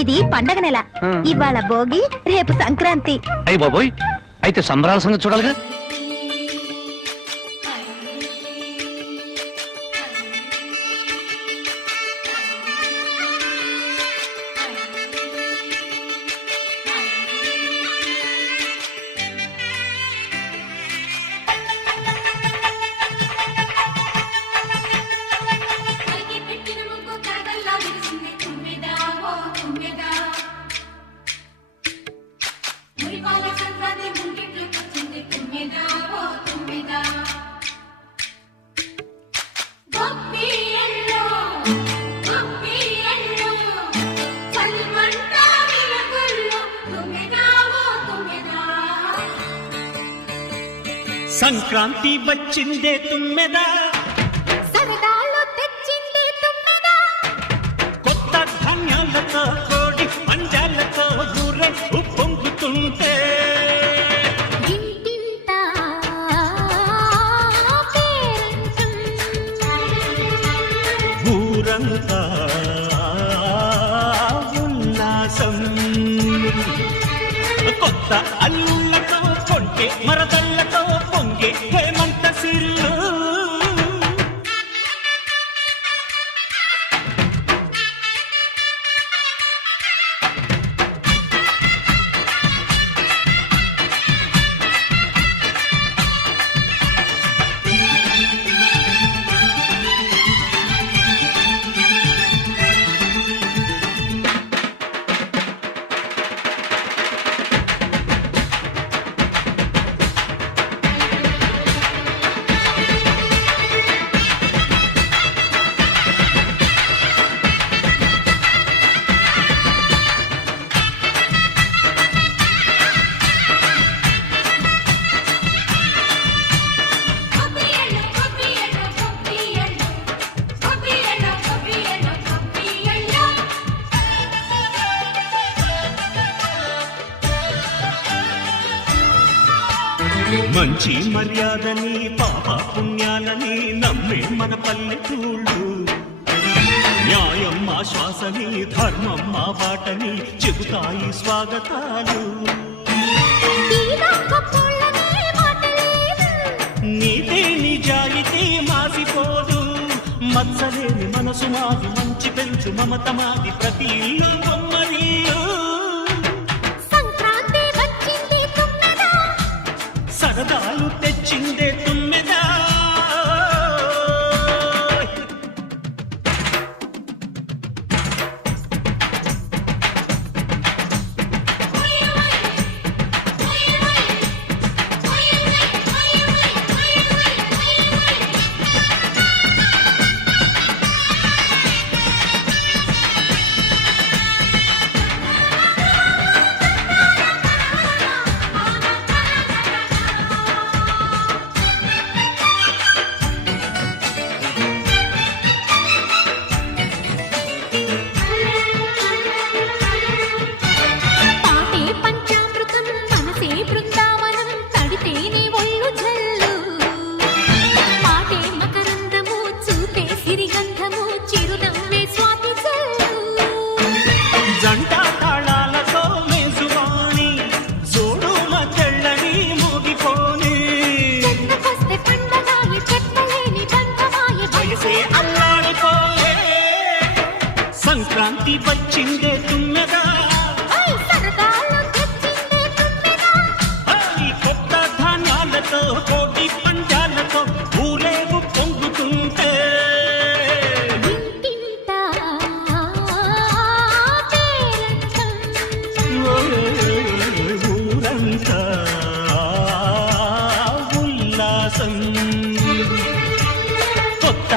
ఇది పండగ నెల. ఇవాళ భోగి, రేపు సంక్రాంతి. అయ్యి బాబోయ్, అయితే సంబరాల సంగతి చూడాలిగా. సంక్రాంతి వచ్చిందే తుమ్మెదా, సరదాలు తెచ్చింది తుమ్మెదా, కొత్త ధాన్యాలతో కోడి పంజాలతో ఊరే ఉప్పొంగుతుంటే ఇంటింటా ఊరంతా ఉల్లాసం. కొత్త అల్లులతో కొంటే మరదల్లతో పొంగే హేమంత సిల్లు. మంచి మర్యాదని పాప పుణ్యాలని నమ్మే మన పల్లెటూళ్ళు. న్యాయం మా శ్వాసని, ధర్మం మా బాటని చెబుతాయి స్వాగతాలు. నీతే నిజాయితీ మాసిపోదు, మత్సలేని మనసు మాది, మంచి పెంచు మమత మాది, ప్రతి ఇల్లు బొమ్మరిల్లు. సరదాలు తెచ్చిందే తుమ్మెదా, సంక్రాంతి వచ్చిందే తుమ్మెదా, కొత్త ధాన్యాలతో కోడి పంజాలతో ఊరేగు పొంగుతుంటే ఊరంతా ఉల్లాసం. కొత్త